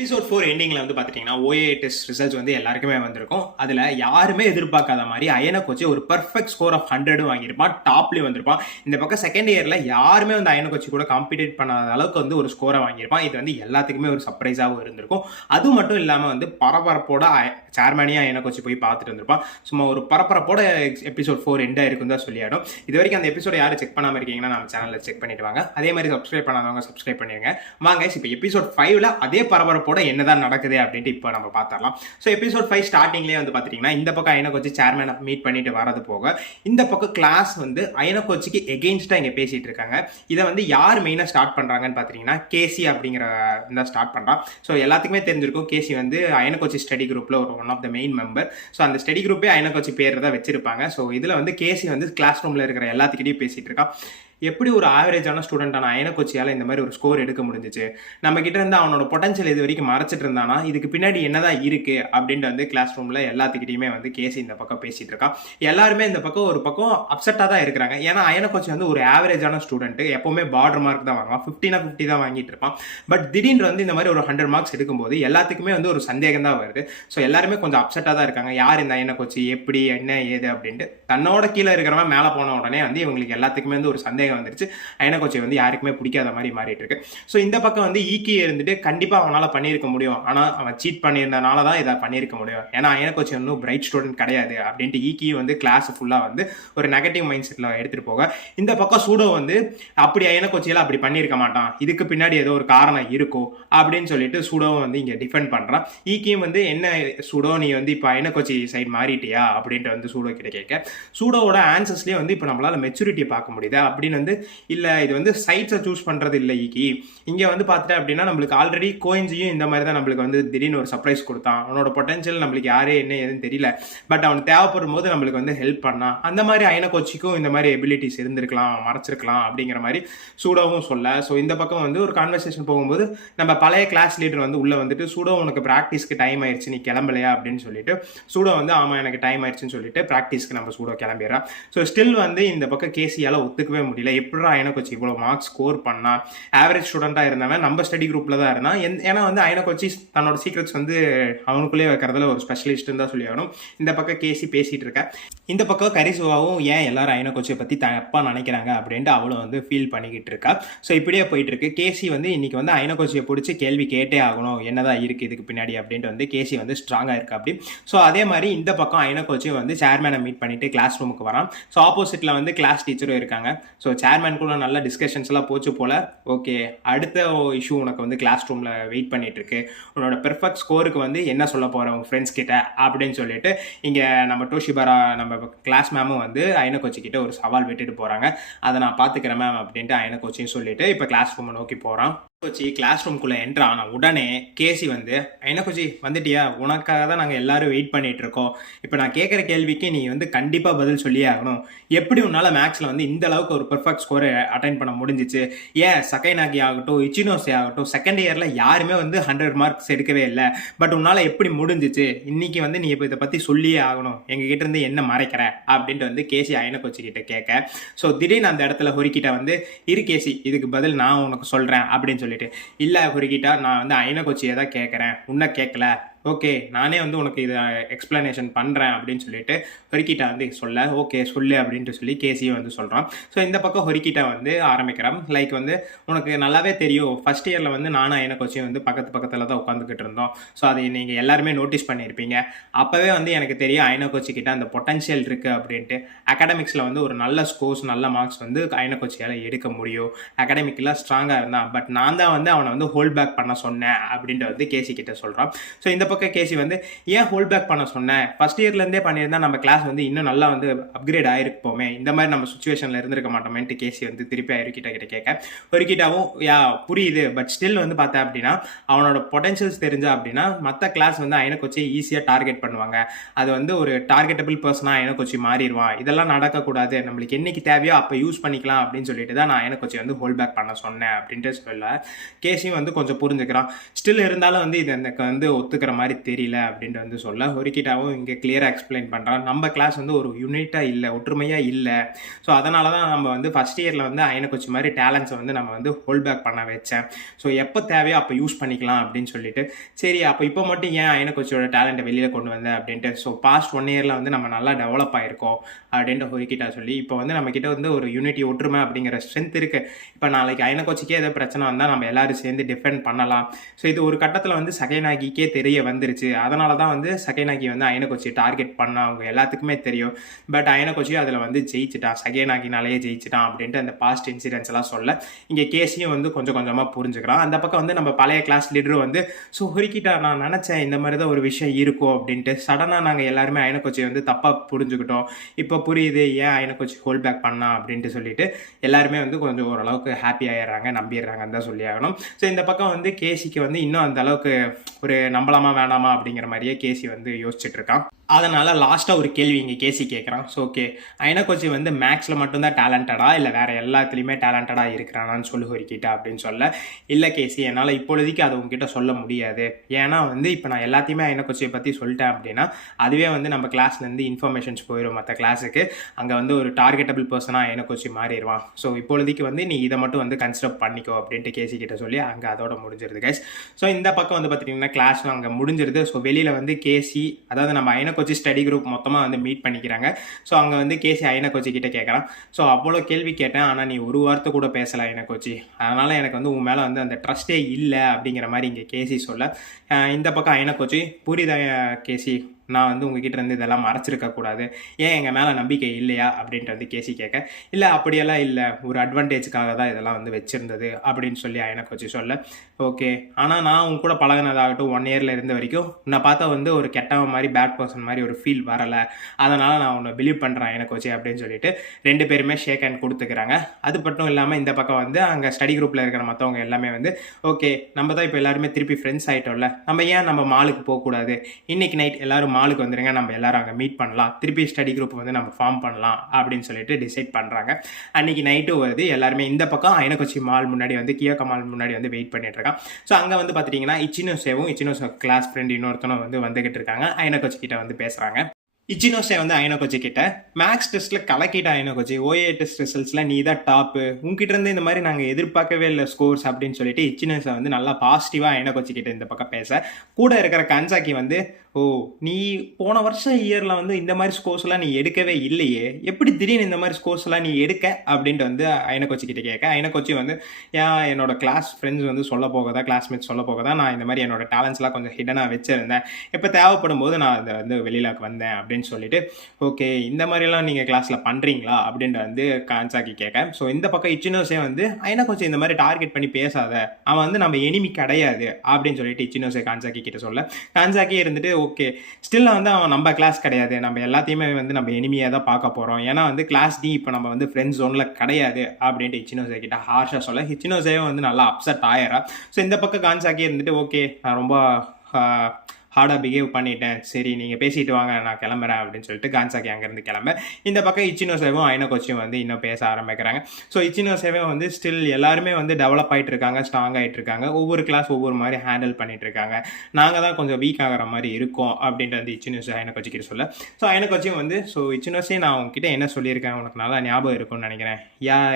Episode 4 எண்டிங்ல வந்து பாத்தீங்கன்னா OAA test results வந்து எல்லாருக்குமே வந்திருக்கும். அதுல யாருமே எதிர்பார்க்காத மாதிரி அயனக் கோச்சி ஒரு பெர்ஃபெக்ட் ஸ்கோர் ஆஃப் 100 வாங்கியிருப்பான். டாப்லயும் வந்திருப்பான். இந்த பக்கம் செகண்ட் இயர்ல யாருமே வந்து அயனக் கோச்சி கூட காம்பீட் பண்ணாத அளவுக்கு வந்து ஒரு ஸ்கோரை வாங்கியிருப்பான். இது வந்து எல்லாத்துக்குமே ஒரு சர்ப்ரைஸாகவும் இருந்திருக்கும். அது மட்டும் இல்லாம வந்து பரபரப்போட சேர்மேனியா அயனக் கோச்சி போய் பார்த்துட்டு வந்திருப்பான். சும்மா ஒரு பரபரப்போட எபிசோட் 4 எண்டா இருக்கும் தான் சொல்லியாடும். இது வரைக்கும் அந்த எபிசோட யாரும் செக் பண்ணாம இருக்கீங்கன்னா நம்ம சேனல்ல செக் பண்ணிட்டு வாங்க. அதே மாதிரி சப்ஸ்கிரைப் பண்ணாதவங்க சப்ஸ்கிரைப் பண்ணிருங்க. வாங்க இப்போ எபிசோட் 5ல அதே பரபரப்போட என்னதான் நடக்குது அப்படின்ட்டு இப்போ நம்ம பார்த்தரலாம். ஸோ எபிசோட் 5 ஸ்டார்டிங்லேயே வந்து பார்த்தீங்கன்னா இந்த பக்கம் அயனக் கோச்சி சேர்மேனை மீட் பண்ணிட்டு வரது போக இந்த பக்கம் கிளாஸ் வந்து அயனக் கோச்சிக்கு எகெயின்ஸ்டா இங்க பேசிட்டு இருக்காங்க. இதை வந்து யார் மெயினா ஸ்டார்ட் பண்றாங்கன்னு பார்த்தீங்கன்னா கேசி அப்படிங்கிற இந்த ஸ்டார்ட் பண்றான். ஸோ எல்லாத்துக்குமே தெரிஞ்சிருக்கும் கேசி வந்து அயனக் கோச்சி ஸ்டடி குரூப்ல ஒரு one of the main member. So அந்த ஸ்டடி குரூப்பே அயனக் கோச்சி பேர் தான் வச்சிருப்பாங்க. ஸோ இதுல வந்து கேசி வந்து கிளாஸ் ரூம்ல இருக்கிற எல்லாத்துக்கிட்டையும் பேசிட்டு இருக்கான். எப்படி ஒரு ஆவரேஜான ஸ்டூடெண்டான அயனக் கோச்சியால் இந்த மாதிரி ஒரு ஸ்கோர் எடுக்க முடிஞ்சிச்சு, நம்ம கிட்ட இருந்து அவனோட பொட்டன்ஷியல் இது வரைக்கும் மறைச்சிட்டு இருந்தானா, இதுக்கு பின்னாடி என்னதான் இருக்கு அப்படின்ட்டு வந்து கிளாஸ் ரூம்ல எல்லாத்துக்கிட்டையுமே வந்து கேசி இந்த பக்கம் பேசிட்டு இருக்கான். எல்லாருமே இந்த பக்கம் ஒரு பக்கம் அப்செட்டா தான் இருக்கிறாங்க. ஏன்னா அயனக் கோச்சி வந்து ஒரு ஆவரேஜான ஸ்டூடெண்ட், எப்பவுமே பார்டர் மார்க் தான் வாங்குவான், 50 தான் வாங்கிட்டு இருப்பான். பட் திடீர்னு வந்து இந்த மாதிரி ஒரு 100 மார்க்ஸ் எடுக்கும்போது எல்லாத்துக்குமே வந்து ஒரு சந்தேகம் தான் வருது. ஸோ எல்லாருமே கொஞ்சம் அப்செட்டா தான் இருக்காங்க. யார் இந்த அயனக் கோச்சி, எப்படி என்ன ஏது அப்படின்ட்டு. தன்னோட கீழே இருக்கிறவன் மேலே போன உடனே வந்து இவங்களுக்கு எல்லாத்துக்குமே வந்து ஒரு சந்தேகம் வந்துருச்சு. அயனக் கோச்சி வந்து யாருக்குமே பிடிக்காத மாதிரி மாறிட்டு இருக்கு. ஸோ இந்த பக்கம் வந்து ஈக்கி இருந்துட்டு கண்டிப்பா அவனால பண்ணியிருக்க முடியும், ஆனா அவன் சீட் பண்ணியிருந்தனால தான் இதை பண்ணியிருக்க முடியும், ஏன்னா அயனக் கோச்சி வந்து பிரைட் ஸ்டூடெண்ட் கிடையாது அப்படின்ட்டு ஈக்கி வந்து கிளாஸ் ஃபுல்லா வந்து ஒரு நெகட்டிவ் மைண்ட் செட்ல எடுத்துட்டு போக, இந்த பக்கம் சூடோ வந்து அப்படி அயனக் கோச்சியால அப்படி பண்ணியிருக்க மாட்டான், இதுக்கு பின்னாடி ஏதோ ஒரு காரணம் இருக்கும் அப்படின்னு சொல்லிட்டு சூடோவும் வந்து இங்க டிஃபெண்ட் பண்றான். ஈக்கியும் வந்து என்ன சூடோ நீ வந்து இப்போ அயனக் கோச்சி சைட் மாறிட்டியா அப்படின்ட்டு வந்து சூடோ கிட்ட கேட்க, சூடோவோட ஆன்சர்ஸ்லயே வந்து இப்போ நம்மளால மெச்சூரிட்டியை பார்க்க முடியுது. அப்படின்னு வந்து இல்ல இது வந்து சைட்ஸை சூஸ் பண்றது இல்லை ஈக்கி, இங்க வந்து பார்த்துட்டேன் அப்படின்னா நம்மளுக்கு ஆல்ரெடி கோயின்ஜியும் இந்த மாதிரி தான் நம்மளுக்கு வந்து திடீர்னு ஒரு சர்ப்ரைஸ் கொடுத்தான். அவனோட பொட்டன்ஷியல் நம்மளுக்கு யாரே என்ன ஏதுன்னு தெரியல, பட் அவன் தேவைப்படும் போது நம்மளுக்கு வந்து ஹெல்ப் பண்ணான். அந்த மாதிரி அயனக் கோச்சிக்கும் இந்த மாதிரி எபிலிட்டிஸ் இருந்திருக்கலாம், மறைச்சிருக்கலாம் அப்படிங்கிற மாதிரி சூடோவும் சொல்ல. ஸோ இந்த பக்கம் வந்து ஒரு கான்வர்சேஷன் போகும்போது நம்ம பழைய கிளாஸ் லீடர் வந்து உள்ள வந்துட்டு சூடோ உனக்கு ப்ராக்டிஸ்க்கு டைம் ஆயிடுச்சு, நீ கிளம்பலையா அப்படின்னு சொல்லிட்டு சூடோ வந்து ஆமா எனக்கு டைம் ஆயிடுச்சுன்னு சொல்லிட்டு ப்ராக்டிஸ்க்கு நம்ம சூடோ கிளம்பிடுறான். ஸோ ஸ்டில் வந்து இந்த பக்கம் கேசியால ஒத்துக்கவே முடியல. எப்படி அயனக் கோச்சி இவ்வளோ மார்க்ஸ் ஸ்கோர் பண்ணா, ஆவரேஜ் ஸ்டூடெண்டா இருந்தவன் நம்ம ஸ்டடி குரூப்ல தான் இருந்தான். ஏன்னா வந்து அயனக் கோச்சி தன்னோட சீக்ரெட்ஸ் வந்து அவனுக்குள்ளே வைக்கிறதுல ஒரு ஸ்பெஷலிஸ்ட் தான் சொல்லி ஆகணும். இந்த பக்கம் கேசி பேசிட்டு இருக்க, இந்த பக்கம் கரிசுவாவும் ஏன் எல்லாரும் அயனக் கோச்சியை பத்தி தப்பா நினைக்கிறாங்க அப்படின்ட்டு அவளும் வந்து ஃபீல் பண்ணிக்கிட்டு இருக்கா. ஸோ இப்படியே போயிட்டு இருக்கு. கேசி வந்து இன்னைக்கு வந்து அயனக் கோச்சியை பிடிச்சி கேள்வி கேட்டே ஆகணும், என்னதான் இருக்கு இதுக்கு பின்னாடி அப்படின்ட்டு வந்து கேசி வந்து ஸ்ட்ராங்கா இருக்கு அப்படி. ஸோ அதே மாதிரி இந்த பக்கம் அயனக் கோச்சி வந்து சேர்மேனை மீட் பண்ணிட்டு கிளாஸ் ரூமுக்கு வரான். ஸோ ஆப்போசிட்ல வந்து கிளாஸ் டீச்சரும் இருக்காங்க. ஸோ சேர்மேனுக்குள்ள நல்ல டிஸ்கஷன்ஸ் எல்லாம் போச்சு போல. ஓகே, அடுத்த இஷ்யூ உனக்கு வந்து கிளாஸ் ரூம்ல வெயிட் பண்ணிட்டு இருக்கு, உன்னோட பெர்ஃபெக்ட் ஸ்கோருக்கு வந்து என்ன சொல்ல போற உங்க ஃப்ரெண்ட்ஸ் கிட்ட அப்படின்னு சொல்லிட்டு இங்க நம்ம டோஷிபாரா நம்ம கிளாஸ் மேமும் வந்து அயனக் கோச்சி கிட்ட ஒரு சவால் விட்டுட்டு போறாங்க. அதை நான் பாத்துக்கிறேன் மேம் அப்படின்ட்டு அயனக் கோச்சியும் சொல்லிட்டு இப்ப கிளாஸ் ரூம் நோக்கி போறான். கோச்சி கிளாஸ் ரூம்குள்ள என்ட்ரு ஆன உடனே கேசி வந்து அயனக் கோச்சி வந்துட்டியா, உனக்காக தான் நாங்கள் எல்லாரும் வெயிட் பண்ணிட்டு இருக்கோம், இப்போ நான் கேட்குற கேள்விக்கு நீ வந்து கண்டிப்பாக பதில் சொல்லியே ஆகணும், எப்படி உன்னால மேக்ஸில் வந்து இந்த அளவுக்கு ஒரு பெர்ஃபெக்ட் ஸ்கோரை அட்டைன் பண்ண முடிஞ்சிச்சு, ஏன் சகைனாகி ஆகட்டும் இச்சினோசே ஆகட்டும் செகண்ட் இயர்ல யாருமே வந்து 100 மார்க்ஸ் எடுக்கவே இல்லை, பட் உன்னால எப்படி முடிஞ்சிச்சு, இன்னைக்கு வந்து நீ இப்போ இதை பற்றி சொல்லியே ஆகணும், எங்ககிட்ட இருந்து என்ன மறைக்கிற அப்படின்ட்டு வந்து கேசி அயனக் கோச்சி கிட்ட கேட்க. ஸோ திடீர்னு அந்த இடத்துல ஹொரிக்கிட்ட வந்து இரு கேசி இதுக்கு பதில் நான் உனக்கு சொல்கிறேன் அப்படின்னு சொல்லிட்டு, இல்லை ஹொரிக்கிட்டா நான் வந்து அயனக் கோச்சியை தான் கேட்குறேன், உன்னை கேட்கல, ஓகே நானே வந்து உனக்கு இதை எக்ஸ்பிளனேஷன் பண்ணுறேன் அப்படின்னு சொல்லிட்டு ஹொரிக்கிட்டா வந்து சொல்ல, ஓகே சொல்லு அப்படின்ட்டு சொல்லி கேசியை வந்து சொல்கிறான். ஸோ இந்த பக்கம் ஹொரிக்கிட்டா வந்து ஆரம்பிக்கிறான். லைக் வந்து உனக்கு நல்லாவே தெரியும் ஃபர்ஸ்ட் இயரில் வந்து நானும் அயனக் கோச்சியும் வந்து பக்கத்தில் தான் உட்காந்துக்கிட்டு இருந்தோம். ஸோ அதை நீங்கள் எல்லாருமே நோட்டீஸ் பண்ணியிருப்பீங்க. அப்போவே வந்து எனக்கு தெரியும் அயனக் கோச்சி கிட்ட அந்த பொட்டன்ஷியல் இருக்குது அப்படின்ட்டு. அகாடமிக்ஸில் வந்து ஒரு நல்ல ஸ்கோர்ஸ் நல்ல மார்க்ஸ் வந்து அயனக் கோச்சியால் எடுக்க முடியும், அகாடமிக்கில் ஸ்ட்ராங்காக இருந்தான், பட் நான் தான் வந்து அவனை வந்து ஹோல்ட் பேக் பண்ண சொன்னேன் அப்படின்ட்டு வந்து கேசி கிட்ட சொல்கிறான். ஸோ இந்த பக்கம் கேசி வந்து ஏன் ஹோல்ட் பேக் பண்ண சொன்னேன், ஃபர்ஸ்ட் இயர்ல இருந்தே பண்ணியிருந்தா நம்ம கிளாஸ் வந்து இன்னும் நல்லா வந்து அப்கிரேட் ஆயிருப்போமே, இந்த மாதிரி நம்ம சுச்சுவேஷன்ல இருந்திருக்க மாட்டோமேன்ட்டு கேசி வந்து திருப்பி ஹொரிக்கிட்ட கேட்க, ஹொரிக்கிட்டாவும் யா புரியுது, பட் ஸ்டில் வந்து பார்த்தேன் அப்படின்னா அவனோட பொட்டன்ஷியல்ஸ் தெரிஞ்சா அப்படின்னா மற்ற கிளாஸ் வந்து அயனக் கோச்சியை ஈஸியாக டார்கெட் பண்ணுவாங்க, அது வந்து ஒரு டார்கெட்டபிள் பர்சனா அயனக் கோச்சி மாறிடுவான், இதெல்லாம் நடக்கக்கூடாது, நம்மளுக்கு என்னைக்கு தேவையோ அப்போ யூஸ் பண்ணிக்கலாம் அப்படின்னு சொல்லிட்டு தான் நான் அயனக் கோச்சி வந்து ஹோல்ட் பேக் பண்ண சொன்னேன் அப்படின்ட்டு சொல்ல. கேசியும் வந்து கொஞ்சம் புரிஞ்சுக்கிறான். ஸ்டில் இருந்தாலும் வந்து இது எனக்கு வந்து ஒத்துக்கிற மாதிரி தெரியல அப்படின்ட்டு வந்து சொல்ல ஹொரிக்கிட்டாவும் இங்கே கிளியராக எக்ஸ்பிளைன் பண்ணுறான். நம்ம கிளாஸ் வந்து ஒரு யூனிட்டாக இல்லை, ஒற்றுமையாக இல்லை. ஸோ அதனால தான் நம்ம வந்து ஃபஸ்ட் இயரில் வந்து அயனக்கொச்சி மாதிரி டேலண்ட்ஸை வந்து நம்ம வந்து ஹோல்ட் பேக் பண்ண வச்சேன். ஸோ எப்போ தேவையோ அப்போ யூஸ் பண்ணிக்கலாம் அப்படின்னு சொல்லிட்டு, சரி அப்போ இப்போ மட்டும் ஏன் அயனக்கொச்சியோட டேலண்ட்டை வெளியில் கொண்டு வந்தேன் அப்படின்ட்டு. ஸோ பாஸ்ட் 1 இயரில் வந்து நம்ம நல்லா டெவலப் ஆகிருக்கோம் அப்படின்ட்டு ஹொரிக்கிட்டா சொல்லி, இப்போ வந்து நம்ம கிட்ட வந்து ஒரு யூனிட்டி ஒற்றுமை அப்படிங்கிற ஸ்ட்ரென்த் இருக்குது. இப்போ நாளைக்கு அயனக்கொச்சிக்கே ஏதோ பிரச்சனை வந்தால் நம்ம எல்லாரும் சேர்ந்து டிஃபெண்ட் பண்ணலாம். ஸோ இது ஒரு கட்டத்தில் வந்து சகைனாகிக்கே தெரிய வந்துருச்சு. அதனால தான் வந்து சகைனாகி வந்து அயனக்கொச்சி டார்கெட் பண்ண அவங்க எல்லாத்துக்குமே தெரியும். பட் அயனக்கொச்சியும் அதில் வந்து ஜெயிச்சிட்டான், சகைனாகினாலேயே ஜெயிச்சிட்டான் அப்படின்ட்டு அந்த பாஸ்ட் இன்சிடென்ட்ஸ் எல்லாம் சொல்ல இங்கே கேசியும் வந்து கொஞ்சம் கொஞ்சமாக புரிஞ்சுக்கிறான். அந்த பக்கம் வந்து நம்ம பழைய கிளாஸ் லீடரும் வந்து ஸோ ஹொரிக்கிட்டா நான் நினச்சேன் இந்த மாதிரி தான் ஒரு விஷயம் இருக்கும் அப்படின்ட்டு. சடனாக நாங்கள் எல்லாருமே அயனக்கொச்சி வந்து தப்பாக புரிஞ்சுக்கிட்டோம், இப்போ புரியுது ஏன் அயனக்கொச்சி ஹோல்ட் பேக் பண்ணா அப்படின்ட்டு சொல்லிட்டு எல்லாருமே வந்து கொஞ்சம் ஓரளவுக்கு ஹாப்பி ஆயிடுறாங்க, நம்பிடுறாங்கன்னு தான் சொல்லி ஆகணும். ஸோ இந்த பக்கம் வந்து கேசிக்கு வந்து இன்னும் அந்த அளவுக்கு ஒரு நம்பலாமா வேணாமா அப்படிங்கிற மாதிரியே கேசி வந்து யோசிச்சுட்டு இருக்கான். அதனால் லாஸ்ட்டாக ஒரு கேள்வி இங்கே கேசி கேட்குறான். ஸோ ஓகே, அயனக்கொச்சி வந்து மேக்ஸில் மட்டும்தான் டேலண்டடா இல்லை வேறு எல்லாத்துலேயுமே டேலண்டடாக இருக்கிறானான்னு சொல்லி ஹொரிக்கிட்டா அப்படின்னு சொல்ல, இல்லை கேசி என்னால் இப்பொழுதைக்கு அதை உங்ககிட்ட சொல்ல முடியாது. ஏன்னா வந்து இப்போ நான் எல்லாத்தையுமே அயனக்கொச்சியை பற்றி சொல்லிட்டேன் அப்படின்னா அதுவே வந்து நம்ம கிளாஸ்லேருந்து இன்ஃபர்மேஷன்ஸ் போயிடும் மற்ற கிளாஸுக்கு. அங்கே வந்து ஒரு டார்கெட்டபிள் பர்சனாக அயனக்கொச்சி மாறிடுவான். ஸோ இப்பொழுதைக்கு வந்து நீ இதை மட்டும் வந்து கன்சிடர் பண்ணிக்கோ அப்படின்ட்டு கேசி கிட்ட சொல்லி அங்கே அதோட முடிஞ்சிருது கைஸ். ஸோ இந்த பக்கம் வந்து பார்த்தீங்கன்னா கிளாஸ் அங்கே முடிஞ்சிருது. ஸோ வெளியில் வந்து கேசி, அதாவது நம்ம அயனக்கொச்சி ஸ்டடி குரூப் மொத்தமாக வந்து மீட் பண்ணிக்கிறாங்க. ஸோ அங்கே வந்து கேசி அயனக்கொச்சி கிட்ட கேட்குறான். ஸோ அவ்வளோ கேள்வி கேட்டேன், ஆனால் நீ ஒரு வார்த்தை கூட பேசலை அயனக்கொச்சி, அதனால் எனக்கு வந்து உன் மேலே வந்து அந்த ட்ரஸ்ட்டே இல்லை அப்படிங்கிற மாதிரி இங்கே கேசி சொல்ல, இந்த பக்கம் அயனக்கொச்சி புரியுதா கேசி, நான் வந்து உங்ககிட்ட இருந்து இதெல்லாம் மறைச்சிருக்கக்கூடாது, ஏன் எங்கள் மேலே நம்பிக்கை இல்லையா அப்படின்ட்டு வந்து கேசி கேட்க, இல்லை அப்படியெல்லாம் இல்லை, ஒரு அட்வான்டேஜுக்காக தான் இதெல்லாம் வந்து வச்சுருந்தது அப்படின்னு சொல்லி அயனக்கொச்சி சொல்ல, ஓகே ஆனால் நான் உங்க கூட பழகினதாகட்டும் 1 இயரில் இருந்த வரைக்கும் நான் பார்த்தா வந்து ஒரு கெட்டவன் மாதிரி பேட் பர்சன் மாதிரி ஒரு ஃபீல் வரலை, அதனால் நான் உன்னை பிலீவ் பண்ணுறேன் அயனக்கொச்சி அப்படின்னு சொல்லிட்டு 2 பேருமே ஷேக் ஹேண்ட் கொடுத்துக்கிறாங்க. அது மட்டும் இல்லாமல் இந்த பக்கம் வந்து அங்கே ஸ்டடி குரூப்பில் இருக்கிற மற்றவங்க எல்லாமே வந்து ஓகே நம்ம தான் இப்போ எல்லாருமே திருப்பி ஃப்ரெண்ட்ஸ் ஆகிட்டோம்ல, நம்ம ஏன் நம்ம மாலுக்கு போகக்கூடாது, இன்னைக்கு நைட் எல்லாரும் மாலுக்கு வந்துருங்க, நம்ம எல்லாரும் அங்கே மீட் பண்ணலாம், திருப்பி ஸ்டடி குரூப் வந்து நம்ம ஃபார்ம் பண்ணலாம் அப்படின்னு சொல்லிட்டு டிசைட் பண்ணுறாங்க. அன்னைக்கு நைட்டும் வருது, எல்லாருமே இந்த பக்கம் அயனக்கொச்சி மால் முன்னாடி வந்து கியோக்கா மால் முன்னாடி வந்து வெயிட் பண்ணிட்டு இருக்கான். ஸோ அங்கே வந்து பார்த்துட்டிங்கன்னா இச்சினோசே கிளாஸ் ஃப்ரெண்ட் இன்னொருத்தனும் வந்து வந்துகிட்டு இருக்காங்க, அயனக்கொச்சி கிட்ட வந்து பேசுகிறாங்க. இச்சினோசே வந்து அயனக்கொச்சி கிட்ட மேக்ஸ் டெஸ்ட்டில் கலக்கிட்ட அயனக்கொச்சி, ஓஏ டெஸ்ட் ரிசல்ட்ஸில் நீ தான் டாப்பு, உங்ககிட்ட இருந்து இந்த மாதிரி நாங்கள் எதிர்பார்க்கவே இல்லை ஸ்கோர்ஸ் அப்படின்னு சொல்லிட்டு இச்சினோசே வந்து நல்லா பாசிட்டிவாக அயனக்கொச்சி கிட்ட இந்த பக்கம் பேச, கூட இருக்கிற கன்சாக்கி வந்து ஓ நீ போன வருஷம் இயரில் வந்து இந்த மாதிரி ஸ்கோர்ஸ்லாம் நீ எடுக்கவே இல்லையே, எப்படி திடீர்னு இந்த மாதிரி ஸ்கோர்ஸ்லாம் நீ எடுக்க அப்படின்ட்டு வந்து அயனக்கொச்சி கிட்ட கேட்க, அயனக்கொச்சி வந்து ஏன் என்னோட கிளாஸ் ஃப்ரெண்ட்ஸ் வந்து சொல்ல போகதா, கிளாஸ்மேட்ஸ் சொல்ல போகதா, நான் இந்த மாதிரி என்னோட டேலண்ட்ஸ்லாம் கொஞ்சம் ஹிடனாக வச்சுருந்தேன், இப்போ தேவைப்படும் போது நான் அதை வந்து வெளியில் வந்தேன் அப்படின்னு சொல்லிட்டு, ஓகே இந்த மாதிரிலாம் நீங்கள் கிளாஸில் பண்ணுறீங்களா அப்படின்ட்டு வந்து கான்சாக்கி கேட்க. ஸோ இந்த பக்கம் இச்சினோசே வந்து அயனக்கொச்சி இந்த மாதிரி டார்கெட் பண்ணி பேசாத, அவன் வந்து நம்ம எனிமி கிடையாது அப்படின்னு சொல்லிட்டு இச்சினோசே கான்சாக்கி கிட்ட சொல்ல, கான்சாக்கி இருந்துட்டு ஓகே ஸ்டில் வந்து அவன் நம்ம கிளாஸ் கிடையாது, நம்ம எல்லாத்தையுமே வந்து நம்ம எனிமியாக தான் பார்க்க போகிறோம், ஏன்னா வந்து கிளாஸ் டி இப்போ நம்ம வந்து ஃப்ரெண்ட் ஜோனில் கிடையாது அப்படின்ட்டு இச்சினோசே கிட்ட ஹார்ஷாக சொல்ல, இச்சினோசேவும் வந்து நல்லா அப்செட் ஆயிரா. ஸோ இந்த பக்கம் கான்சாக்கி இருந்துட்டு ஓகே நான் ரொம்ப ஹார்டாக பிஹேவ் பண்ணிட்டேன், சரி நீங்கள் பேசிட்டு வாங்க நான் கிளம்புறேன் அப்படின்னு சொல்லிட்டு கான்சாக்கி அங்கேருந்து கிளம்ப, இந்த பக்கம் இச்சினோசேவும் அயனக்கொச்சியும் வந்து இன்னும் பேச ஆரம்பிக்கிறாங்க. ஸோ இச்சினோசேவே வந்து ஸ்டில் எல்லாருமே வந்து டெவலப் ஆகிட்டு இருக்காங்க, ஸ்ட்ராங் ஆகிட்டு இருக்காங்க, ஒவ்வொரு கிளாஸ் ஒவ்வொரு மாதிரி ஹேண்டில் பண்ணிட்டு இருக்காங்க, நாங்கள் தான் கொஞ்சம் வீக் ஆகிற மாதிரி இருக்கோம் அப்படின்ட்டு வந்து இச்சினோசே அயனக்கொச்சி கிட்ட சொல்ல. ஸோ அயனக்கொச்சியும் வந்து ஸோ இச்சினோசே நான் உங்ககிட்ட என்ன சொல்லியிருக்கேன் உனக்கு நல்லா ஞாபகம் இருக்கும்னு நினைக்கிறேன்,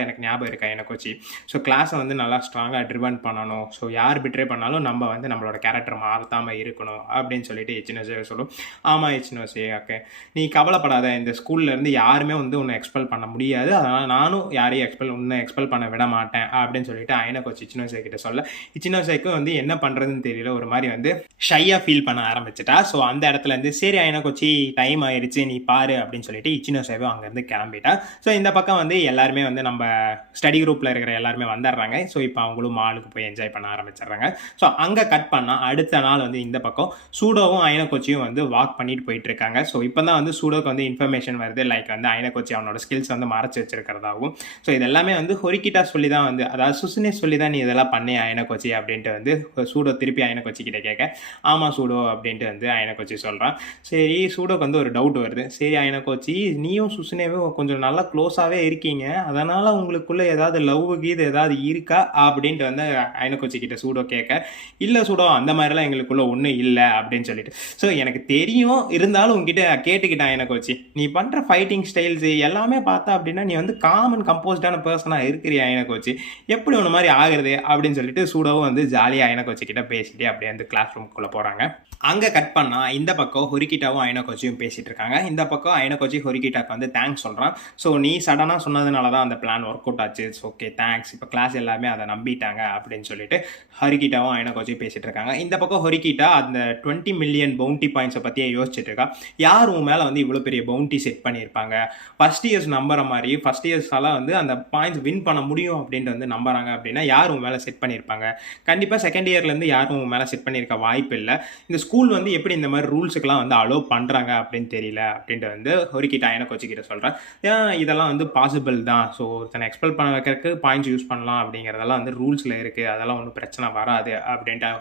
எனக்கு ஞாபகம் இருக்கா அயனக்கொச்சி, ஸோ கிளாஸை வந்து நல்லா ஸ்ட்ராங்காக ட்ரிவன் பண்ணணும், ஸோ யார் பிட்ரே பண்ணாலும் நம்ம வந்து நம்மளோட கேரக்டர் மாற்றாமல் இருக்கணும் அப்படின்னு சொல்லிட்டு இச்சினோசே சொல்லும். ஆமாம் இச்சினோசே ஓகே நீ கவலைப்படாத, இந்த ஸ்கூல்லேருந்து யாருமே வந்து உன்னை எக்ஸ்பெல் பண்ண முடியாது, அதனால் நானும் யாரையும் உன்னை எக்ஸ்பெல் பண்ண விட மாட்டேன் அப்படின்னு சொல்லிட்டு அயனக்கொச்சி இச்சினோசே கிட்ட சொல்ல, இச்சினோசேக்கு வந்து என்ன பண்ணுறதுன்னு தெரியல, ஒரு மாதிரி வந்து ஷையாக ஃபீல் பண்ண ஆரம்பிச்சிட்டா. ஸோ அந்த இடத்துலேருந்து சரி அயனக்கொச்சி டைம் ஆயிடுச்சு நீ பாரு அப்படின்னு சொல்லிட்டு இச்சினோசேவும் அங்கேருந்து கிளம்பிட்டா. ஸோ இந்த பக்கம் வந்து எல்லாருமே வந்து நம்ம ஸ்டடி குரூப்பில் இருக்கிற எல்லாருமே வந்துடுறாங்க. ஸோ இப்போ அவங்களும் மாலுக்கு போய் என்ஜாய் பண்ண ஆரம்பிச்சிடுறாங்க. ஸோ அங்கே கட் பண்ணால் அடுத்த நாள் வந்து இந்த பக்கம் சூடோவும் அயனக்கொச்சியும் வந்து வாக் பண்ணிட்டு போயிட்டு இருக்காங்க. ஸோ இப்போ தான் வந்து சூடோக்கு வந்து இன்ஃபர்மேஷன் வருது, லைக் வந்து அயனக்கொச்சி அவனோட ஸ்கில்ஸ் வந்து மறைச்சு வச்சிருக்கிறதாகவும். ஸோ இதெல்லாமே வந்து ஹொரிக்கிட்டா சொல்லி தான் வந்து, அதாவது சுசுனே சொல்லி தான் நீ இதெல்லாம் பண்ணே அயனக்கொச்சி அப்படின்ட்டு வந்து சூடோ திருப்பி அயனக்கொச்சி கிட்ட கேட்க, ஆமாம் சூடோ அப்படின்ட்டு வந்து அயனக்கொச்சி சொல்கிறான். சரி சூடோக்கு வந்து ஒரு டவுட் வருது, சரி அயனக்கொச்சி நீயும் சுசுனேவும் கொஞ்சம் நல்லா க்ளோஸாகவே இருக்கீங்க, அதனால் உங்களுக்குள்ளே ஏதாவது லவ் கீது ஏதாவது இருக்கா அப்படின்ட்டு வந்து அயனக்கொச்சி கிட்ட சூடோ கேட்க, இல்லை சூடோ அந்த மாதிரிலாம் எங்களுக்குள்ளே ஒன்றும் இல்லை அப்படின்னு சொல்லிட்டு. ஸோ எனக்கு தெரியும், இருந்தாலும் உங்ககிட்ட கேட்டுக்கிட்டேன் எனக்கு வச்சு, நீ பண்ணுற ஃபைட்டிங் ஸ்டைல்ஸு எல்லாமே பார்த்தா அப்படின்னா நீ வந்து காமன் கம்போஸ்டான பர்சனாக இருக்கிறியா எனக்கு வச்சு, எப்படி ஒன்று மாதிரி ஆகுறது அப்படின்னு சொல்லிட்டு சூடாவும் வந்து ஜாலியாக எனக்கு வச்சுக்கிட்ட பேசிட்டு அப்படியே வந்து கிளாஸ் ரூம்குள்ளே போகிறாங்க. அங்கே கட் பண்ணால் இந்த பக்கம் ஹொரிக்கிட்டாவும் ஐனோகோச்சியும் பேசிகிட்டு இருக்காங்க. இந்த பக்கம் ஐனோகோச்சி ஹொரிக்கிட்டாக்கு வந்து தேங்க்ஸ் சொல்கிறான். ஸோ நீ சடனாக சொன்னதுனால தான் அந்த பிளான் ஒர்க் அவுட் ஆச்சு, ஓகே தேங்க்ஸ், இப்போ கிளாஸ் எல்லாமே அதை நம்பிட்டாங்க அப்படின்னு சொல்லிட்டு ஹொரிக்கிட்டாவும் ஐனோகோச்சியும் பேசிகிட்டு இருக்காங்க. இந்த பக்கம் ஹொரிக்கிட்டா அந்த 20 மில்லியன் பவுண்டி பாயிண்ட்ஸை பற்றியே யோசிச்சுட்டு இருக்கா. யார் உன் மேலே வந்து இவ்வளோ பெரிய பவுண்டி செட் பண்ணியிருப்பாங்க, ஃபஸ்ட் இயர்ஸ் நம்புற மாதிரி ஃபஸ்ட் இயர்ஸால் வந்து அந்த பாயிண்ட்ஸ் வின் பண்ண முடியும் அப்படின்ட்டு வந்து நம்புறாங்க அப்படின்னா யார் உன் மேலே செட் பண்ணியிருப்பாங்க? கண்டிப்பாக செகண்ட் இயர்லேருந்து யாரும் உன் மேலே செட் பண்ணியிருக்க வாய்ப்பு இல்லை. இந்த ஸ்கூல் வந்து எப்படி இந்த மாதிரி ரூல்ஸுக்கெல்லாம் வந்து அலோவ் பண்ணுறாங்க அப்படின்னு தெரியல அப்படின்ட்டு வந்து ஹொரிக்கிட்டா ஐனோகோச்சிக்கிட்ட சொல்கிறேன். ஏன் இதெல்லாம் வந்து பாசிபிள் தான், ஸோ ஒருத்தனை எக்ஸ்பெல் பண்ண வைக்கிறதுக்கு பாயிண்ட்ஸ் யூஸ் பண்ணலாம் அப்படிங்கிறதெல்லாம் வந்து ரூல்ஸில் இருக்குது, அதெல்லாம் ஒன்றும் பிரச்சனை வராது அப்படின்ட்டு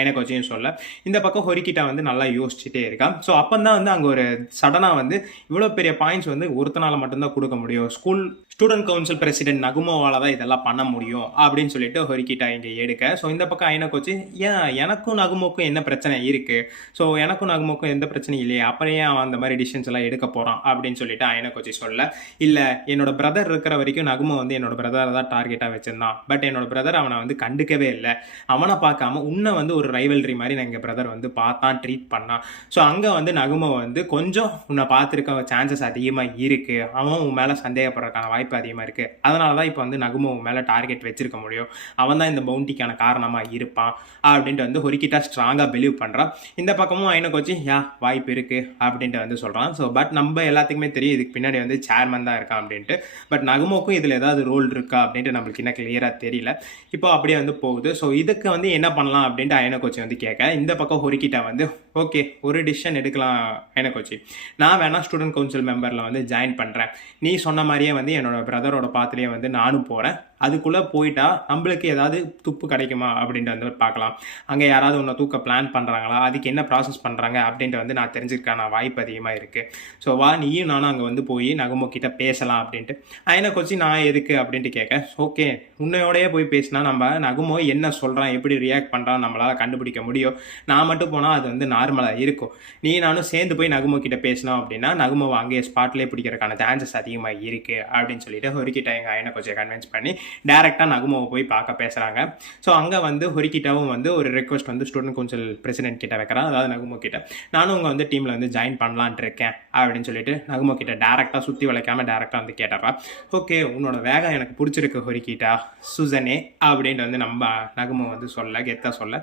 ஐனோகோச்சியும் சொல்ல. இந்த பக்கம் ஹொரிக்கிட்டா வந்து நல்லா யோசிச்சுட்டே இருக்கா. ஸோ அப்போ தான் வந்து அங்கே ஒரு சடனாக வந்து இவ்வளோ பெரிய பாயிண்ட்ஸ் வந்து ஒருத்தனால மட்டும்தான் கொடுக்க முடியும், ஸ்கூல் ஸ்டூடெண்ட் கவுன்சில் பிரசிடென்ட் நகுமோவால் தான் இதெல்லாம் பண்ண முடியும் அப்படின்னு சொல்லிட்டு ஹொரிக்கிட்டா இங்கே எடுக்க. ஸோ இந்த பக்கம் ஐனோகோச்சி, ஏன் எனக்கும் நகுமோக்கும் என்ன பிரச்சனை இருக்குது, ஸோ எனக்கும் நகுமோக்கும் எந்த பிரச்சனையும் இல்லையே, அப்புறம் ஏன் அவன் அந்த மாதிரி டிசிஷன்ஸ் எல்லாம் எடுக்க போகிறான் அப்படின்னு சொல்லிட்டு ஐனோகோச்சி சொல்ல. இல்லை, என்னோட பிரதர் இருக்கிற வரைக்கும் நகுமோ வந்து என்னோட பிரதரை தான் டார்கெட்டாக வச்சிருந்தான், பட் என்னோட பிரதர் அவனை வந்து கண்டுக்கவே இல்லை, அவனை பார்க்காம உன்னை வந்து ஒரு ரைவல்ரி மாதிரி நான் எங்கள் பிரதர் வந்து பார்த்தான், ட்ரீட் பண்ணான். ஸோ அங்கே வந்து நகுமோ வந்து கொஞ்சம் உன்னை பார்த்துருக்க சான்சஸ் அதிகமாக இருக்குது, அவன் உன் மேலே சந்தேகப்படுறதுக்கான வாய்ப்பு அதிகமாக இருக்குது, அதனால தான் இப்போ வந்து நகுமோ உன் மேலே டார்கெட் வச்சிருக்க முடியும், அவன் தான் இந்த பவுண்டிக்கான காரணமாக இருப்பான் அப்படின்ட்டு வந்து ஹொரிக்கிட்டா ஸ்ட்ராங்காக பிலீவ் பண்ணுறான். இந்த பக்கமும் ஐனோகோச்சி வாய்ப்பு இருக்குது அப்படின்ட்டு வந்து சொல்கிறான். ஸோ பட் நம்ம எல்லாத்துக்குமே தெரியும் இதுக்கு பின்னாடி வந்து சேர்மன் தான் இருக்கான் அப்படின்ட்டு. பட் நகுமோக்கும் இதில் ஏதாவது ரோல் இருக்கா அப்படின்ட்டு நம்மளுக்கு என்ன கிளியராக தெரியல. இப்போ அப்படியே வந்து போகுது. ஸோ இதுக்கு வந்து என்ன பண்ணலாம் அப்படின்ட்டு ஐனோகோச்சி வந்து கேட்க, இந்த பக்கம் ஹொரிக்கிட்டா வந்து ஓகே ஒரு டிசிஷன் எடுக்கலாம் ஐனோகோச்சி, நான் வேணா ஸ்டூடெண்ட் கவுன்சில் மெம்பரில் வந்து ஜாயின் பண்ணுறேன், நீ சொன்ன மாதிரியே வந்து என்னோட பிரதரோட பாத்துலேயே வந்து நானும் போகிறேன், அதுக்குள்ளே போயிட்டா நம்மளுக்கு ஏதாவது துப்பு கிடைக்குமா அப்படின்ட்டு வந்து பார்க்கலாம், அங்கே யாராவது உன்னை தூக்க பிளான் பண்ணுறாங்களா, அதுக்கு என்ன ப்ராசஸ் பண்ணுறாங்க அப்படின்ட்டு வந்து நான் தெரிஞ்சுக்கான வாய்ப்பு அதிகமாக இருக்குது, ஸோ வா நீயும் நானும் அங்கே வந்து போய் நகுமோ கிட்ட பேசலாம் அப்படின்ட்டு. ஐனோகோச்சி நான் எதுக்கு அப்படின்ட்டு கேட்க, ஓகே உன்னையோடையே போய் பேசினா நம்ம நகுமோ என்ன சொல்கிறான் எப்படி ரியாக்ட் பண்ணுறான் நம்மளால் கண்டுபிடிக்க முடியும், நான் மட்டும் போனால் அது வந்து நார்மலாக இருக்கும், நீ நானும் சேர்ந்து போய் நகுமோ கிட்ட பேசினோம் அப்படின்னா நகுமோவை அங்கேயே ஸ்பாட்லேயே பிடிக்கிறதுக்கான சான்சஸ் அதிகமாக இருக்குது அப்படின்னு சொல்லிட்டு ஹொரிக்கிட்டா எங்கள் ஐனோகோச்சியை கன்வின்ஸ் பண்ணி டேரெக்டாக நகுமோவை போய் பார்க்க பேசுகிறாங்க. ஸோ அங்கே வந்து ஹொரிக்கிட்டாவும் வந்து ஒரு ரெக்வஸ்ட் வந்து ஸ்டூடெண்ட் கவுன்சில் பிரசிடென்ட் கிட்ட வைக்கிறான், அதாவது நகுமோ கிட்ட, நானும் உங்கள் வந்து டீமில் வந்து ஜாயின் பண்ணலான்ட்டு இருக்கேன் அப்படின்னு சொல்லிட்டு நகுமோ கிட்ட டேரெக்டாக சுற்றி வளைக்காமல் டேரெக்டாக வந்து கேட்டுறா. ஓகே உன்னோட வேகம் எனக்கு பிடிச்சிருக்கு ஹொரிக்கிட்டா சுசனே அப்படின்ட்டு வந்து நம்ம நகுமோ வந்து சொல்ல கெத்தாக சொல்ல.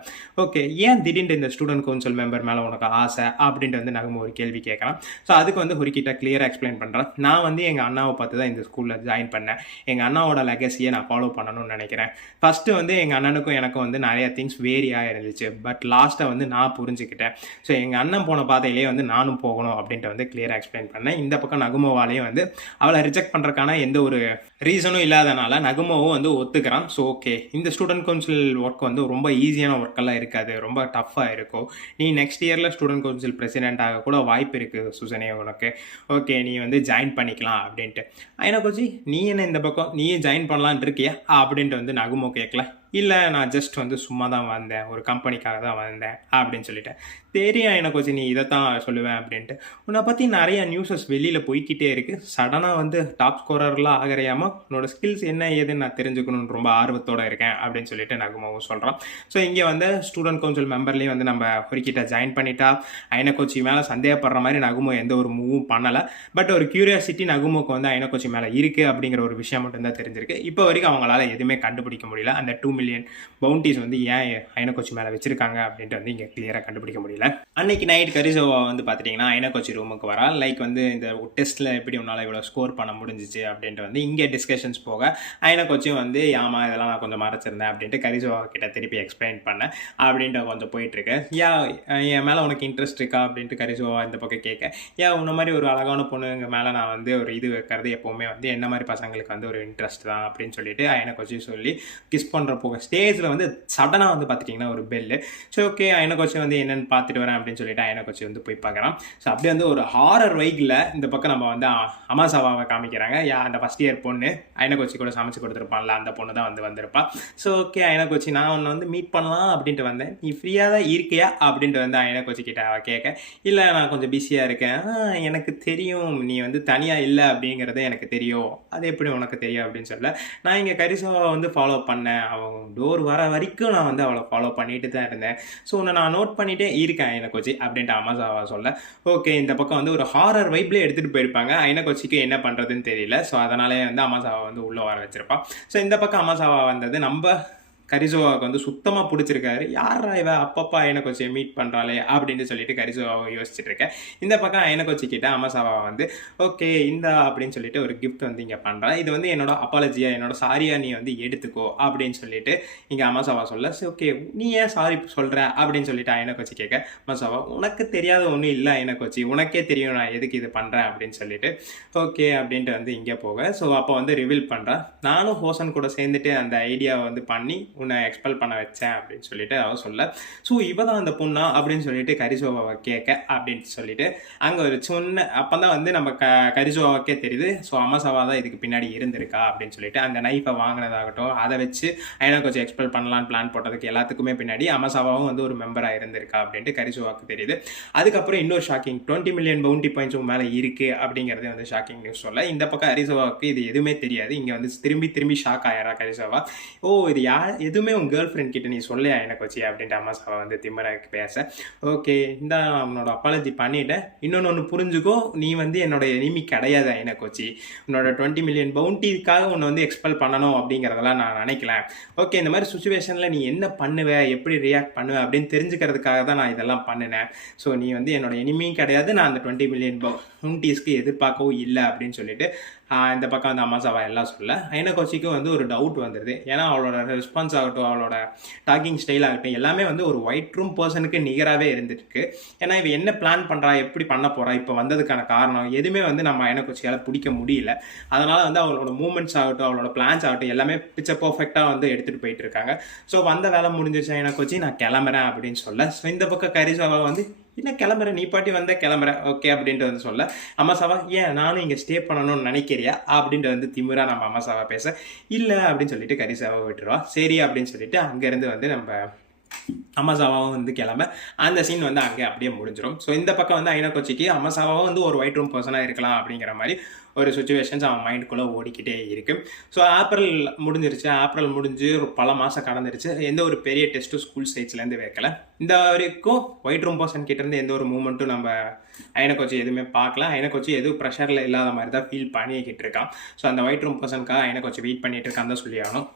ஓகே ஏன் திடீர்னு இந்த ஸ்டூடெண்ட் கவுன்சில் மெம்பர் மேலே உனக்கு ஆசை அப்படின்ட்டு வந்து நகுமோ ஒரு கேள்வி கேட்குறான். ஸோ அதுக்கு வந்து ஹொரிக்கிட்டா கிளியராக எக்ஸ்பிளைன் பண்ணுறான், நான் வந்து எங்கள் அண்ணாவை பார்த்து தான் இந்த ஸ்கூலில் ஜாயின் பண்ணேன், எங்கள் அண்ணாவோட லெகசியை நான் ஃபாலோ பண்ணணும்னு நினைக்கிறேன், ஃபஸ்ட்டு வந்து எங்கள் அண்ணனுக்கும் எனக்கும் வந்து நிறைய திங்ஸ் வேரியாக இருந்துச்சு, பட் லாஸ்ட்டாக வந்து நான் புரிஞ்சுக்கிட்டேன், ஸோ எங்கள் அண்ணன் போன பாதையிலே வந்து நானும் போகணும் அப்படின்ட்டு வந்து கிளியராக எக்ஸ்பிளைன் பண்ணேன். இந்த பக்கம் நகுமோவாலேயே வந்து அவளை ரிஜெக்ட் பண்ணுறதுக்கான எந்த ஒரு ரீசனும் இல்லாதனால நகுமோவும் வந்து ஒத்துக்கிறான். ஸோ ஓகே இந்த ஸ்டூடெண்ட் கவுன்சில் ஒர்க் வந்து ரொம்ப ஈஸியான ஒர்க்கெல்லாம் இருக்காது, ரொம்ப டஃப்பாக இருக்கும், நீ நெக்ஸ்ட் இயரில் ஸ்டூடெண்ட் கவுன்சில் பிரசிடென்ட் ஆக கூட வாய்ப்பு இருக்குது சுசனே உனக்கு, ஓகே நீ வந்து ஜாயின் பண்ணிக்கலாம் அப்படின்ட்டு. ஐனோகோச்சி நீ என்ன இந்த பக்கம் நீயே ஜாயின் பண்ணலான் இருக்கியா அப்படின்ட்டு வந்து நகுமோ கேட்கல. இல்லை நான் ஜஸ்ட் வந்து சும்மா தான் வந்தேன், ஒரு கம்பெனிக்காக தான் வந்தேன் அப்படின்னு சொல்லிட்டேன். தெரியும் ஐனோகோச்சி நீ இதை தான் சொல்லுவேன் அப்படின்ட்டு. உன்னை பற்றி நிறைய நியூஸஸ் வெளியில் போய்கிட்டே இருக்குது, சடனாக வந்து டாப் ஸ்கோரர்லாம் ஆகிறையாமல் உன்னோட ஸ்கில்ஸ் என்ன ஏதுன்னு நான் தெரிஞ்சுக்கணும்னு ரொம்ப ஆர்வத்தோடு இருக்கேன் அப்படின்னு சொல்லிட்டு நகுமோவும் சொல்கிறான். ஸோ இங்கே வந்து ஸ்டூடெண்ட் கவுன்சில் மெம்பர்லேயும் வந்து நம்ம ஹொரிக்கிட்ட ஜாயின் பண்ணிட்டா ஐனோகோச்சி மேலே சந்தேகப்படுற மாதிரி நகுமோ எந்த ஒரு மூவும் பண்ணலை, பட் ஒரு கியூரியாசிட்டி நகுமோக்கு வந்து ஐனோகோச்சி மேலே இருக்குது அப்படிங்கிற ஒரு விஷயம் மட்டும்தான் தெரிஞ்சிருக்கு. இப்போ வரைக்கும் அவங்களால எதுவுமே கண்டுபிடிக்க முடியல, அந்த 2 மில்லியன் பவுண்டிஸ் வந்து ஏன் ஐனோகோச்சி மேலே வச்சிருக்காங்க அப்படின்ட்டு வந்து இங்கே கிளியராக கண்டுபிடிக்க முடியல. அன்னைக்கு நைட் கரிசோவா வந்து பார்த்துட்டிங்கன்னா ஐனோகோச்சி ரூமுக்கு வரா, லைக் வந்து இந்த டெஸ்ட்டில் எப்படி உன்னால் இவ்வளோ ஸ்கோர் பண்ண முடிஞ்சிச்சு அப்படின்ட்டு வந்து இங்கே டிஸ்கஷன்ஸ் போக ஐனோகோச்சியும் வந்து ஆமாம் இதெல்லாம் நான் கொஞ்சம் மறைச்சிருந்தேன் அப்படின்ட்டு கரிசோவா கிட்ட திருப்பி எக்ஸ்பிளைன் பண்ணேன் அப்படின்ட்டு கொஞ்சம் போயிட்டுருக்கு. என் மேலே உனக்கு இன்ட்ரெஸ்ட் இருக்கா அப்படின்ட்டு கரிசோவா இந்த பக்கம் கேட்க, உன்ன மாதிரி ஒரு அழகான பொண்ணுங்க மேலே நான் வந்து ஒரு இது வைக்கிறது எப்போவுமே வந்து என்ன மாதிரி பசங்களுக்கு வந்து ஒரு இன்ட்ரெஸ்ட் தான் அப்படின்னு சொல்லிட்டு ஐனோகோச்சி சொல்லி கிஸ் பண்ணுறப்போ போக ஸ்டேஜில் வந்து சடனாக வந்து பார்த்துட்டிங்கன்னா ஒரு பெல்லு. ஸோ ஓகே அயனகோச்சி வந்து என்னென்னு பார்த்துட்டு வரேன் அப்படின்னு சொல்லிட்டு அயனகோச்சி வந்து போய் பார்க்குறான். ஸோ அப்படியே வந்து ஒரு ஹாரர் வைக்கில் இந்த பக்கம் நம்ம வந்து அமாசாவாவை காமிக்கிறாங்க. அந்த ஃபஸ்ட் இயர் பொண்ணு அயனகோச்சி கூட சமைச்சு கொடுத்துருப்பான்ல, அந்த பொண்ணு தான் வந்து வந்திருப்பான். ஸோ ஓகே அயனகோச்சி நான் உன்னை வந்து மீட் பண்ணலாம் அப்படின்ட்டு வந்தேன், நீ ஃப்ரீயாக தான் இருக்கியா அப்படின்ட்டு வந்து அயனகோச்சி கிட்ட அவள் கேட்க, இல்லை நான் கொஞ்சம் பிஸியாக இருக்கேன். எனக்கு தெரியும் நீ வந்து தனியாக இல்லை அப்படிங்கிறது எனக்கு தெரியும், அது எப்படி உனக்கு தெரியும் அப்படின்னு சொல்ல, நான் இங்கே கரிசாவை வந்து ஃபாலோ பண்ணேன், அவன் டோர் வர வரைக்கும் நான் வந்து அவளை ஃபாலோ பண்ணிட்டு தான் இருந்தேன். ஸோ உன்னை நான் நோட் பண்ணிகிட்டே இருக்கேன் அயனகோச்சி அப்படின்ட்டு அமாசாவா சொல்ல, ஓகே இந்த பக்கம் வந்து ஒரு ஹாரர் வைப்லேயே எடுத்துகிட்டு போயிருப்பாங்க. அயனகோச்சிக்கு என்ன பண்ணுறதுன்னு தெரியல. ஸோ அதனாலே வந்து அமாசாவா வந்து உள்ளே வர வச்சிருப்பான். ஸோ இந்த பக்கம் அமாசாவா வந்தது நம்ம கரிசோவாவுக்கு வந்து சுத்தமாக பிடிச்சிருக்காரு. யாரா இவ அப்பப்பா அயனகோச்சியை மீட் பண்ணுறாளே அப்படின்னு சொல்லிட்டு கரிசோவாவை யோசிச்சுட்டு இருக்கேன். இந்த பக்கம் அயனகோச்சி கிட்ட அமாசாவா வந்து ஓகே இந்தா அப்படின்னு சொல்லிட்டு ஒரு கிஃப்ட் வந்து இங்கே பண்ணுறேன், இது வந்து என்னோட அப்பாலஜியா, என்னோட சாரியா நீ வந்து எடுத்துக்கோ அப்படின்னு சொல்லிட்டு இங்கே அமாசாவா சொல்ல, சரி ஓகே நீ ஏன் சாரி சொல்கிற அப்படின்னு சொல்லிட்டு அயனகோச்சி கேட்க, அமாசாவா உனக்கு தெரியாத ஒன்றும் இல்லை அயனகோச்சி, உனக்கே தெரியும் நான் எதுக்கு இது பண்ணுறேன் அப்படின்னு சொல்லிட்டு ஓகே அப்படின்ட்டு வந்து இங்கே போக, ஸோ அப்போ வந்து ரிவீல் பண்ணுறேன், நானும் ஹோசன் கூட சேர்ந்துட்டு அந்த ஐடியாவை வந்து பண்ணி உன்னை எக்ஸ்பெல் பண்ண வச்சேன் அப்படின்னு சொல்லிட்டு அவ சொல்ல, ஸோ இவ தான் அந்த பொண்ணா அப்படின்னு சொல்லிட்டு கரிசோவாவை கேட்க அப்படின்னு சொல்லிட்டு அங்கே ஒரு சொன்ன அப்போ தான் வந்து நம்ம கரிசோவாவுக்கே தெரியுது, ஸோ அமாசாவா தான் இதுக்கு பின்னாடி இருந்திருக்கா அப்படின்னு சொல்லிட்டு அந்த நைஃபை வாங்கினதாகட்டும் அதை வச்சு அயனகோச்சி எக்ஸ்பெல் பண்ணலான்னு பிளான் போட்டதுக்கு எல்லாத்துக்குமே பின்னாடி அமாசாவாவும் வந்து ஒரு மெம்பராக இருந்திருக்கா அப்படின்ட்டு கரிசோவாவுக்கு தெரியுது. அதுக்கப்புறம் இன்னொரு ஷாக்கிங் 20 மில்லியன் பவுண்டி பாயிண்ட்ஸும் மேலே இருக்குது அப்படிங்கிறது வந்து ஷாக்கிங் நியூஸ் சொல்ல, இந்த பக்கம் கரிசோவாவுக்கு இது எதுவுமே தெரியாது. இங்கே வந்து திரும்பி ஷாக் ஆயிரா கரிசோவா, ஓ இது எதுவுமே உன் கேர்ள் ஃப்ரெண்ட் கிட்ட நீ சொல்லையா அயனகோச்சி அப்படின்ட்டு அமாசாவா வந்து திம்மராக்கு பேச, ஓகே இந்த உன்னோட அப்பாலஜி பண்ணிட்டேன், இன்னொன்று புரிஞ்சுக்கோ, நீ வந்து என்னோட எனிமி கிடையாது அயனகோச்சி, உன்னோட 20 மில்லியன் பவுண்டிக்காக உன்னை வந்து எக்ஸ்பெல் பண்ணணும் அப்படிங்கிறதெல்லாம் நான் நினைக்கல. ஓகே இந்த மாதிரி சுச்சுவேஷனில் நீ என்ன பண்ணுவ, எப்படி ரியாக்ட் பண்ணுவ அப்படின்னு தெரிஞ்சுக்கிறதுக்காக தான் நான் இதெல்லாம் பண்ணினேன். ஸோ நீ வந்து என்னோட எனிமியும் கிடையாது, நான் அந்த 20 மில்லியன் பவுண்டிஸ்க்கு எதிர்பார்க்கவும் இல்லை அப்படின்னு சொல்லிட்டு இந்த பக்கம் அந்த அமாசாவா எல்லாம் சொல்ல, அயனகோச்சிக்கும் வந்து ஒரு டவுட் வந்துடுது. ஏன்னா அவளோட ரெஸ்பான்ஸ் ஆகட்டும், அவளோட டாக்கிங் ஸ்டைல் ஆகட்டும் எல்லாமே வந்து ஒரு ஒயிட் ரூம் பர்சனுக்கு நிகராகவே இருந்துருக்கு. ஏன்னா இவ என்ன பிளான் பண்ணுறா, எப்படி பண்ண போகிறா, இப்போ வந்ததுக்கான காரணம் எதுவுமே வந்து நம்ம அயனகோச்சியால் பிடிக்க முடியல. அதனால் வந்து அவளோட மூமெண்ட்ஸ் ஆகட்டும், அவளோட பிளான்ஸ் ஆகட்டும் எல்லாமே பிக்சர் பர்ஃபெக்டாக வந்து எடுத்துகிட்டு போயிட்டு இருக்காங்க. ஸோ வந்த வேலை முடிஞ்சிச்சு அயனகோச்சி, நான் கிளம்புறேன் அப்படின்னு சொல்ல, ஸோ இந்த பக்கம் கரிசாவா வந்து இல்லை கிளம்புறேன், நீ பாட்டி வந்த கிளம்புறேன் ஓகே அப்படின்ட்டு வந்து சொல்ல, அமாசாவா ஏன் நானும் இங்கே ஸ்டே பண்ணணும்னு நினைக்கிறியா அப்படின்ட்டு வந்து திமிரா நம்ம அமாசாவா பேச, இல்லை அப்படின்னு சொல்லிட்டு கரிசாவா விட்டுருவா. சரி அப்படின்னு சொல்லிட்டு அங்கேருந்து வந்து நம்ம அமாசாவாவும் வந்து கிளம்ப அந்த சீன் வந்து அங்கே அப்படியே முடிஞ்சிடும். ஸோ இந்த பக்கம் வந்து அயனகோச்சிக்கு அமாசாவாவும் வந்து ஒரு ஒயிட் ரூம் பர்சனாக இருக்கலாம் அப்படிங்கிற மாதிரி ஒரு சுச்சுவேஷன்ஸ் அவன் மைண்டுக்குள்ளே ஓடிக்கிட்டே இருக்கு. ஸோ ஏப்ரல் முடிஞ்சு ஒரு பல மாதம் கடந்துருச்சு, எந்த ஒரு பெரிய டெஸ்ட்டும் ஸ்கூல் சைட்ஸ்லேருந்து வைக்கல. இந்த வரைக்கும் ஒயிட் ரூம் பர்சன் கிட்டேருந்து எந்த ஒரு மூமெண்ட்டும் நம்ம அயனகோச்சி எதுவுமே பார்க்கல. அயனகோச்சி எதுவும் ப்ரெஷரில் இல்லாத மாதிரி தான் ஃபீல் பண்ணிக்கிட்டு இருக்கான். ஸோ அந்த ஒயிட் ரூம் பர்சனுக்காக அயனகோச்சி வெயிட் பண்ணிட்டு இருக்கான்னு தான் சொல்லி ஆகணும்.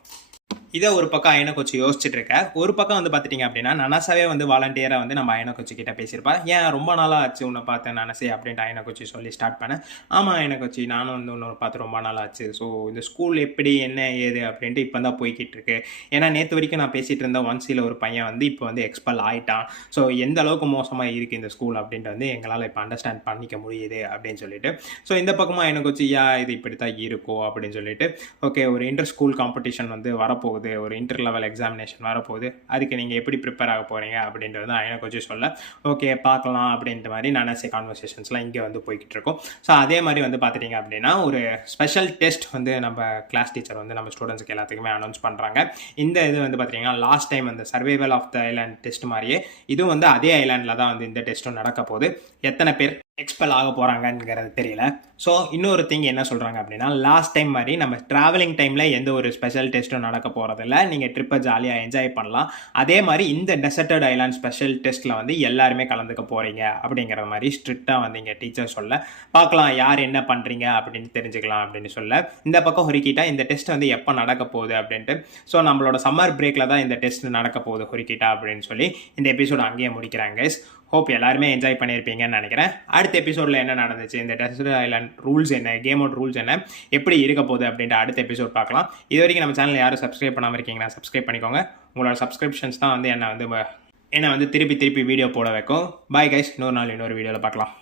இதை ஒரு பக்கம் அயனகோச்சி யோசிச்சுட்டு இருக்க, ஒரு பக்கம் வந்து பார்த்துட்டிங்க அப்படின்னா நனாசாவே வந்து வாலண்டியராக வந்து நம்ம அயனகோச்சி கிட்ட பேசியிருப்பா. ஏன் ரொம்ப நாளாக ஆச்சு உன்னை பார்த்தேன் நனசே அப்படின்ட்டு அயனகோச்சி சொல்லி ஸ்டார்ட் பண்ணேன். ஆமாம் அயனகோச்சி நானும் வந்து உன்னோட பார்த்து ரொம்ப நாள் ஆச்சு. ஸோ இந்த ஸ்கூல் எப்படி என்ன ஏது அப்படின்ட்டு இப்போ தான் போய்கிட்டு இருக்கு. ஏன்னா நேற்று வரைக்கும் நான் பேசிகிட்டு இருந்த 1Cல ஒரு பையன் வந்து இப்போ வந்து எக்ஸ்பெல் ஆகிட்டான். ஸோ எந்த அளவுக்கு மோசமாக இருக்குது இந்த ஸ்கூல் அப்படின்ட்டு வந்து எங்களால் இப்போ அண்டர்ஸ்டாண்ட் பண்ணிக்க முடியுது அப்படின்னு சொல்லிட்டு, ஸோ இந்த பக்கமாக அயனகோச்சி இது இப்படி தான் இருக்கும் அப்படின்னு சொல்லிட்டு, ஓகே ஒரு இன்டர் ஸ்கூல் காம்படிஷன் வந்து வரப்போகுது, ஒரு இன்டர் லெவல் எக்ஸாமினேஷன் வரப்போகுது, அதுக்கு நீங்கள் எப்படி ப்ரிப்பேர் ஆக போகிறீங்க அப்படின்றது அயனகோச்சி சொல்ல, ஓகே பார்க்கலாம் அப்படின்ற மாதிரி நனசே கான்வர்சேஷன்ஸ்லாம் இங்கே வந்து போய்கிட்டு இருக்கோம். ஸோ அதே மாதிரி வந்து பார்த்துட்டிங்க அப்படின்னா ஒரு ஸ்பெஷல் டெஸ்ட் வந்து நம்ம கிளாஸ் டீச்சர் வந்து நம்ம ஸ்டூடெண்ட்ஸ்க்கு எல்லாத்துக்குமே அனௌன்ஸ் பண்ணுறாங்க. இந்த இது வந்து பார்த்திங்கன்னா லாஸ்ட் டைம் அந்த survival of the island test மாதிரியே இதுவும் வந்து அதே ஐலாண்டில் தான் வந்து இந்த டெஸ்ட்டும் நடக்க போகுது. எத்தனை பேர் எக்ஸ்பெல் ஆக போகிறாங்கங்கிறது தெரியல. ஸோ இன்னொரு திங் என்ன சொல்கிறாங்க அப்படின்னா லாஸ்ட் டைம் மாதிரி நம்ம ட்ராவலிங் டைமில் எந்த ஒரு ஸ்பெஷல் டெஸ்ட்டும் நடக்க போகிறதில்ல, நீங்கள் ட்ரிப்பை ஜாலியாக என்ஜாய் பண்ணலாம். அதே மாதிரி இந்த டெசர்டட் ஐலாண்ட் ஸ்பெஷல் டெஸ்ட்டில் வந்து எல்லாருமே கலந்துக்க போகிறீங்க அப்படிங்கிற மாதிரி ஸ்ட்ரிக்டாக வந்து இங்கே டீச்சர் சொல்ல, பார்க்கலாம் யார் என்ன பண்ணுறீங்க அப்படின்னு தெரிஞ்சுக்கலாம் அப்படின்னு சொல்ல, இந்த பக்கம் ஹொரிக்கிட்டா இந்த டெஸ்ட் வந்து எப்போ நடக்க போகுது அப்படின்ட்டு, ஸோ நம்மளோட சம்மர் பிரேக்கில் தான் இந்த டெஸ்ட் நடக்க போகுது ஹொரிக்கிட்டா அப்படின்னு சொல்லி இந்த எபிசோடு அங்கேயே முடிக்கிறாங்க கைஸ். ஹோப் எல்லாருமே என்ஜாய் பண்ணியிருப்பீங்கன்னு நினைக்கிறேன். அடுத்த எபிசோடில் என்ன நடந்துச்சு, இந்த டெசர்ட் ஐலாண்ட் ரூல்ஸ் என்ன, கேம் அவுட் ரூல்ஸ் என்ன, எப்படி இருக்க போகுது அப்படின்ட்டு அடுத்த எபிசோட் பார்க்கலாம். இது வரைக்கும் நம்ம சேனல் யாரும் சப்ஸ்கிரைப் பண்ணாமல் இருக்கீங்கன்னா சப்ஸ்கிரைப் பண்ணிக்கோங்க. உங்களோட சப்ஸ்கிரிப்ஷன்ஸ் தான் வந்து என்னை வந்து திருப்பி வீடியோ போட வைக்கும். பாய் கைஸ், இன்னொரு நாள் இன்னொரு வீடியோவில் பார்க்கலாம்.